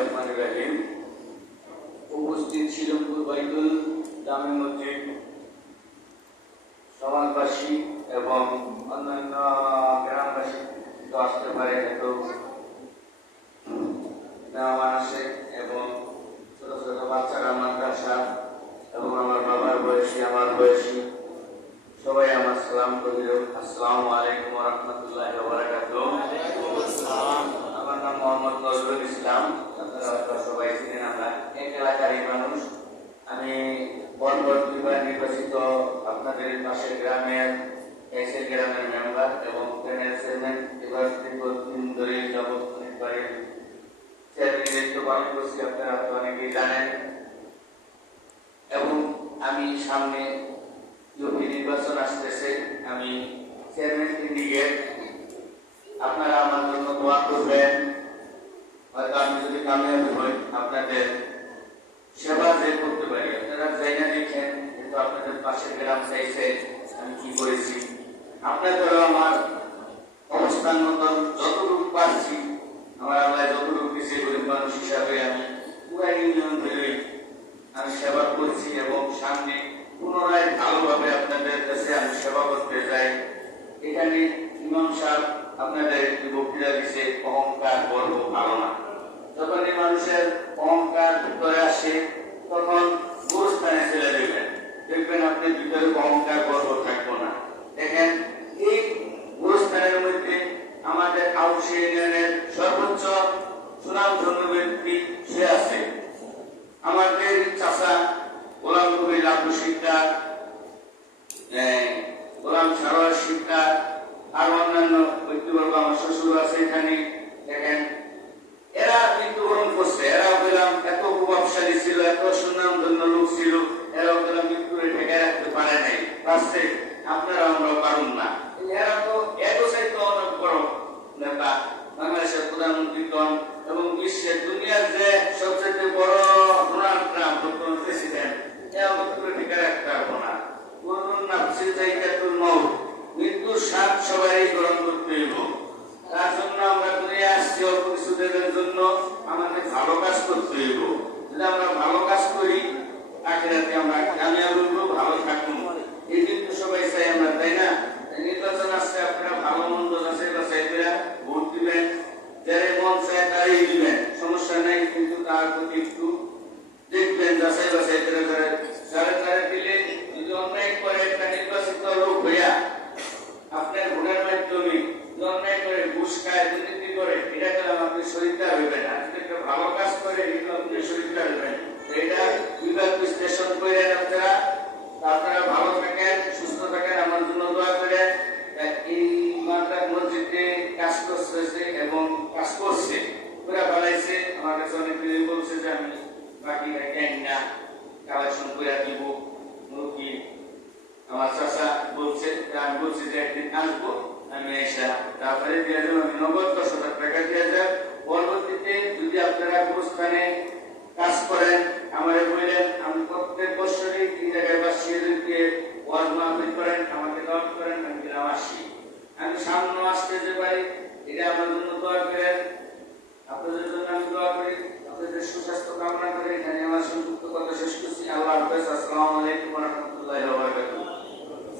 রহমানির রহিম। উপস্থিত শিলংপুর বাইতুল জামে মসজিদ সমাজবাসী এবং অন্যান্য গ্রামবাসী আসতে পারে এত মানুষে এবং ছোট ছোট বাচ্চারা মাদ্রাসা এবং আমার বাবার বয়সী আমার বয়সী সবাই আমার সালাম করিল। আসসালামু আলাইকুম ওয়া রাহমাতুল্লাহি ওয়া বারাকাতুহু। আমার নাম মোহাম্মদ নজরুল ইসলাম। আপনারা সবাই চিনেন, আমরা এক এলাকারই মানুষ। আমি পরবর্তীবার নির্বাচিত আপনাদের পাশের গ্রামের এসে গ্রামের মেম্বার এবং প্যানেল চেয়ারম্যান। এবার দীর্ঘদিন ধরে যাবৎ অনেকবারে চেয়ারম্যান দায়িত্ব পালন করছি, আপনারা হয়তো অনেকেই জানেন। এবং আমি সামনে ইউপি নির্বাচন আসতেছে, আমি চেয়ারম্যান ক্যান্ডিডেট। আপনারা আমার জন্য দোয়া করবেন। হয়তো আমি যদি কামিয়াবি হই, আপনাদের সেবা যে করতে পারি। আপনারা যাই না দেখেন, কিন্তু আপনাদের পাশের গ্রাম চাইছে আমি কি করেছি। আপনাদেরও আমার অবস্থান মতন যতটুকু পারছি, আমার আল্লাহ যতটুকু দিয়েছে গরিব মানুষ হিসাবে আমি পুরা ইউনিয়ন ধরে আমি সেবা করছি এবং সামনে পুনরায় ভালোভাবে আপনাদের কাছে আমি সেবা করতে যাই। এখানে ইমাম সাহেব আপনাদের একটি বক্তৃতা দিচ্ছে, অহংকার গর্ব ভালো না। যখনই মানুষের অহংকার ভিতরে আসে তখন গুরুস্থানে চলে দেবেন, দেখবেন আপনি ভিতরে অহংকার গর্ব থাকবো না। দেখেন এই গুরুস্থানের মধ্যে আমাদের আউশি ইউনিয়নের সর্বোচ্চ সুনামধন্য ব্যক্তি সে আছে, আমাদের চাচা গোলাম কবির আব্দুল শিকদার, গোলাম সারোয়ার শিকদার, আর অন্যান্য ব্যক্তিবর্গ, আমার শ্বশুর আছে এখানে। দেখেন এরা মৃত্যুবরণ করছে, এরা বললাম এত প্রভাবশালী ছিল, এত সুনামধন্য লোক ছিল, এরা বললাম মৃত্যুরে ঠেকে রাখতে পারে নাই, পারছে। আপনারা আমরা পারুন না। এরা তো এত চাইতে অনেক বড় নেতা, বাংলাদেশের প্রধানমন্ত্রী গণ এবং বিশ্বের দুনিয়ার যে সবচেয়ে বড় ডোনাল্ড ট্রাম্প বর্তমান প্রেসিডেন্ট, এরা মৃত্যুরে ঠেকে রাখতে পারবো না। কোন নাফসি যায়কাতুল মউত, মৃত্যুর স্বাদ সবাই গ্রহণ করতে হইব। তার জন্য আমরা দুনিয়া আসছি অল্প কিছু দেবের জন্য, আমাদের ভালো কাজ করতে হইব। যদি আমরা ভালো কাজ করি, আখিরাতে আমরা কামিয়াব হইব, ভালো থাকবো। এই কিন্তু সবাই চাই আমরা, তাই না? নির্বাচন আসছে, আপনারা ভালো মন্দ যাচাই বাছাই করে ভোট দিবেন, যারা মন চায় তারই দিবেন, সমস্যা নাই। কিন্তু তার প্রতি একটু দেখবেন, যাচাই বাছাই করে যারা দিলে যদি অন্যায় করে একটা নির্বাচিত লোক হইয়া আপনার ভোটের মাধ্যমে অন্যায় করে ঘুষ খায়, দুর্নীতি করে, এটা করলে আপনি শরীরদার হইবেন। আপনি একটা ভালো কাজ করে কিন্তু আপনি শরীরদার হইবেন। এটা বিভাগ বিশ্লেষণ করে আপনারা ভালো থাকেন, সুস্থ থাকেন, আমার জন্য দোয়া করেন। এই মাদ্রাস মসজিদে কাজ করছে এবং কাজ করছে, পুরা বানাইছে। আমার কাছে অনেক দিন বলছে যে আমি বাকি কেন না কালেকশন করে দিব মুরগি। আমার চাষা বলছে, আমি বলছি যে একদিন আসবো, আমি এসা তারপরে দিয়ে যাবো, আমি নগদ 10,000 টাকা দিয়ে যাব। পরবর্তীতে যদি আপনারা কোনো স্থানে